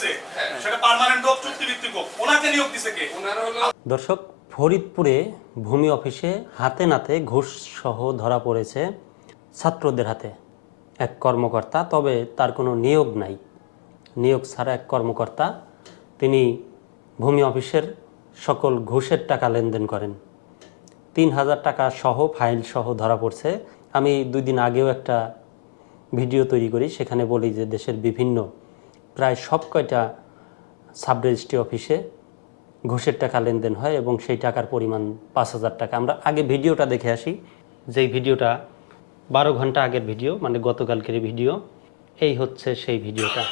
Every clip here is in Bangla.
হয়েছে সেটা পার্মানেন্ট হোক চুক্তিভিত্তিক হোক ওনাকে নিয়োগ দিছে কে? দর্শক ফরিদপুরে ভূমি অফিসে হাতে নাতে ঘুষ সহ ধরা পড়েছে ছাত্রদের হাতে এক কর্মকর্তা তবে তার কোনো নিয়োগ নাই। নিয়োগ ছাড়া এক কর্মকর্তা তিনি ভূমি অফিসের সকল ঘুষের টাকা লেনদেন করেন। তিন হাজার টাকা সহ ফাইল সহ ধরা পড়ছে। আমি দুই দিন আগেও একটা ভিডিও তৈরি করি সেখানে বলি যে দেশের বিভিন্ন প্রায় সব কয়টা সাব রেজিস্ট্রি অফিসে ঘুষের টাকা লেনদেন হয় এবং সেই টাকার পরিমাণ পাঁচ হাজার টাকা। আমরা আগে ভিডিওটা দেখে আসি। যেই ভিডিওটা বারো ঘণ্টা আগের ভিডিও মানে গতকালকের ভিডিও এই হচ্ছে সেই ভিডিওটা।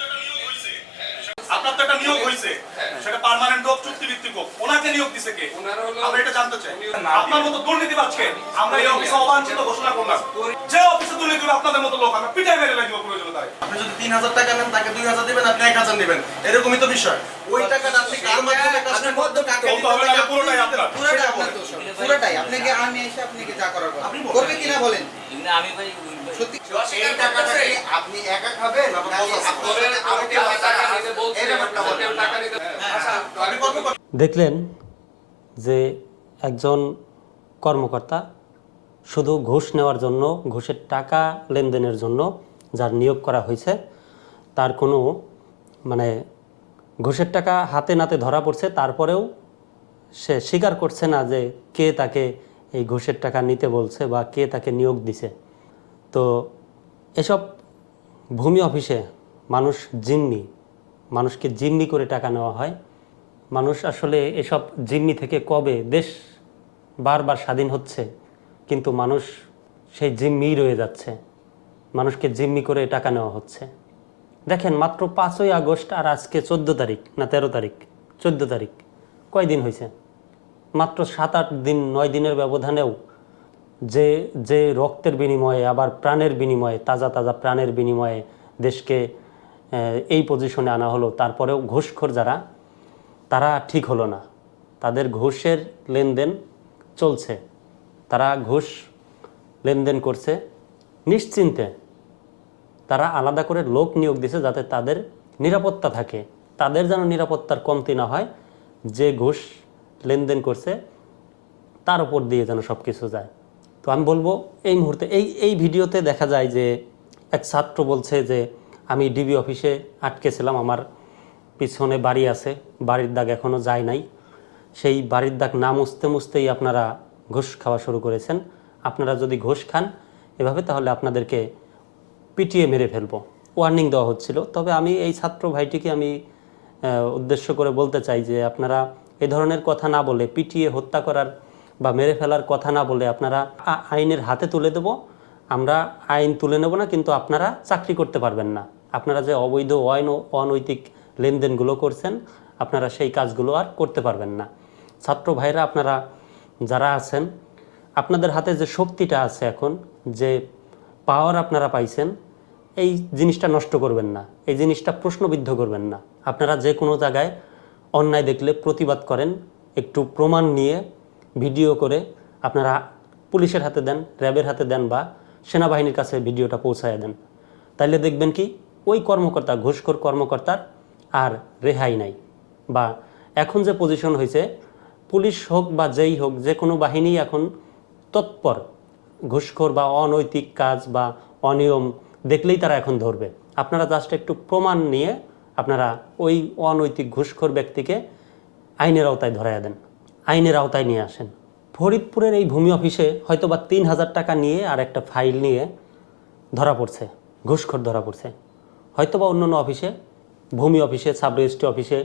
আপনার তো একটা নিয়োগ হয়েছে সেটা পার্মানেন্ট হোক চুক্তিভিত্তিক হোক ওনাকে নিয়োগ দিছে কে? আমরা এটা জানতে চাই। আপনার মতো দুর্নীতিবাজকে আমরা এই অফিসে অবাঞ্ছিত ঘোষণা করলাম। যে দুর্নীতি আপনাদের মতো লোক আমরা পিটাই মেরে লাগবে প্রয়োজন তাই আপনি যদি তিন হাজার টাকা নেন তাকে দুই হাজার দিবেন আপনি এক হাজার নেবেন। এরকমই তো বিষয়। ওই টাকাটা আপনি কার মাধ্যমে হবে না পুরোটাই আপনার। পুরোটাই আপনার পুরোটাই। আপনাকে আমি এসে আপনাকে যা করার কথা? আপনি করবে কিনা বলেন? আমি ভাই সত্যি এই টাকাটা কি আপনি একা খাবেন? আচ্ছা দেখলেন যে একজন কর্মকর্তা শুধু ঘুষ নেওয়ার জন্য, ঘুষের টাকা লেনদেনের জন্য যার নিয়োগ করা হয়েছে, তার কোনো মানে ঘুষের টাকা হাতে নাতে ধরা পড়ছে, তারপরেও সে স্বীকার করছে না যে কে তাকে এই ঘুষের টাকা নিতে বলছে বা কে তাকে নিয়োগ দিছে। তো এসব ভূমি অফিসে মানুষ জিম্মি, মানুষকে জিম্মি করে টাকা নেওয়া হয়। মানুষ আসলে এসব জিম্মি থেকে কবে দেশ বারবার স্বাধীন হচ্ছে কিন্তু মানুষ সেই জিম্মিই রয়ে যাচ্ছে। মানুষকে জিম্মি করে টাকা নেওয়া হচ্ছে। দেখেন, মাত্র পাঁচই আগস্ট আর আজকে চোদ্দ তারিখ না তেরো তারিখ? চোদ্দ তারিখ। কয়দিন হয়েছে মাত্র সাত আট দিন, নয় দিনের ব্যবধানেও যে যে রক্তের বিনিময়ে, আবার প্রাণের বিনিময়ে, তাজা তাজা প্রাণের বিনিময়ে দেশকে এই পজিশনে আনা হলো, তারপরেও ঘুষখোর যারা, তারা ঠিক হলো না। তাদের ঘুষের লেনদেন চলছে। তারা ঘুষ লেনদেন করছে। নিশ্চিন্তে তারা আলাদা করে লোক নিয়োগ দিছে যাতে তাদের নিরাপত্তা থাকে। তাদের যেন নিরাপত্তার কমতি না হয়, যে ঘুষ লেনদেন করছে, তার উপর দিয়ে যেন সব কিছু যায়। তো আমি বলব, এই মুহূর্তে, এই এই ভিডিওতে দেখা যায় যে এক ছাত্র বলছে যে, আমি ডিবি অফিসে আটকেছিলাম আমার পিছনে বাড়ি আছে, বাড়ির দাগ এখনও যায় নাই। সেই বাড়ির দাগ না মুছতে, মুছতেই আপনারা ঘুষ খাওয়া শুরু করেছেন। আপনারা যদি ঘুষ খান, এভাবে তাহলে আপনাদেরকে পিটিয়ে মেরে ফেলব। ওয়ার্নিং দেওয়া হচ্ছিল। তবে আমি এই ছাত্র ভাইটিকে আমি উদ্দেশ্য করে বলতে চাই যে আপনারা এ ধরনের কথা না বলে, পিটিয়ে হত্যা করার বা মেরে ফেলার কথা না বলে আপনারা আইনের হাতে তুলে দেব। আমরা আইন তুলে নেব না, কিন্তু আপনারা চাকরি করতে পারবেন না। আপনারা যে অবৈধ অয়ন- অনৈতিক লেনদেনগুলো করছেন, আপনারা সেই কাজগুলো আর করতে পারবেন না। ছাত্র ভাইরা, আপনারা যারা আছেন, আপনাদের হাতে যে শক্তিটা আছে এখন, যে পাওয়ার আপনারা পাইছেন, এই জিনিসটা নষ্ট করবেন না, এই জিনিসটা প্রশ্নবিদ্ধ করবেন না। আপনারা যে কোনো জায়গায় অন্যায় দেখলে প্রতিবাদ করেন, একটু প্রমাণ নিয়ে ভিডিও করে আপনারা পুলিশের হাতে দেন, র্যাবের হাতে দেন বা সেনাবাহিনীর কাছে ভিডিওটা পৌঁছায় দেন। তাইলে দেখবেন কি, ওই কর্মকর্তা ঘুষখোর কর্মকর্তার আর রেহাই নাই বা এখন যে পজিশন হয়েছে পুলিশ হোক বা যেই হোক, যে কোনো বাহিনী এখন তৎপর, ঘুষখোর বা অনৈতিক কাজ বা অনিয়ম দেখলেই তারা এখন ধরবে। আপনারা জাস্ট একটু প্রমাণ নিয়ে আপনারা ওই অনৈতিক ঘুষখোর ব্যক্তিকে আইনের আওতায় ধরাইয়া দেন, আইনের আওতায় নিয়ে আসেন। ফরিদপুরের এই ভূমি অফিসে হয়তো বা তিন হাজার টাকা নিয়ে আর একটা ফাইল নিয়ে ধরা পড়ছে, ঘুষখোর ধরা পড়ছে। হয়তো বা অন্যান্য অফিসে, ভূমি অফিসে, সাব রেজিস্ট্রি অফিসে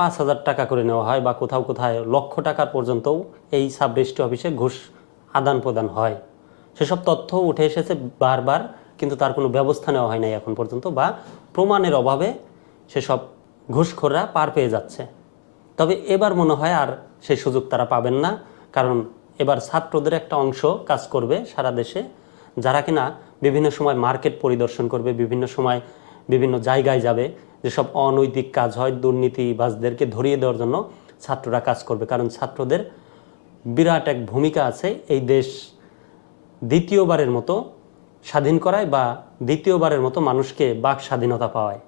পাঁচ হাজার টাকা করে নেওয়া হয় বা কোথাও কোথায় লক্ষ টাকার পর্যন্তও এই সাব রেজিস্ট্রি অফিসে ঘুষ আদান প্রদান হয়। সেসব তথ্য উঠে এসেছে বারবার, কিন্তু তার কোনো ব্যবস্থা নেওয়া হয় নাই এখন পর্যন্ত বা প্রমাণের অভাবে সেসব ঘুষখোররা পার পেয়ে যাচ্ছে। তবে এবার মনে হয় আর সেই সুযোগ তারা পাবেন না, কারণ এবার ছাত্রদের একটা অংশ কাজ করবে সারা দেশে, যারা কিনা বিভিন্ন সময় মার্কেট পরিদর্শন করবে, বিভিন্ন সময় বিভিন্ন জায়গায় যাবে যেসব অনৈতিক কাজ হয় দুর্নীতিবাজদেরকে ধরিয়ে দেওয়ার জন্য ছাত্ররা কাজ করবে। কারণ ছাত্রদের বিরাট এক ভূমিকা আছে এই দেশ দ্বিতীয়বারের মতো স্বাধীন করায় বা দ্বিতীয়বারের মতো মানুষকে বাক স্বাধীনতা পাওয়ায়।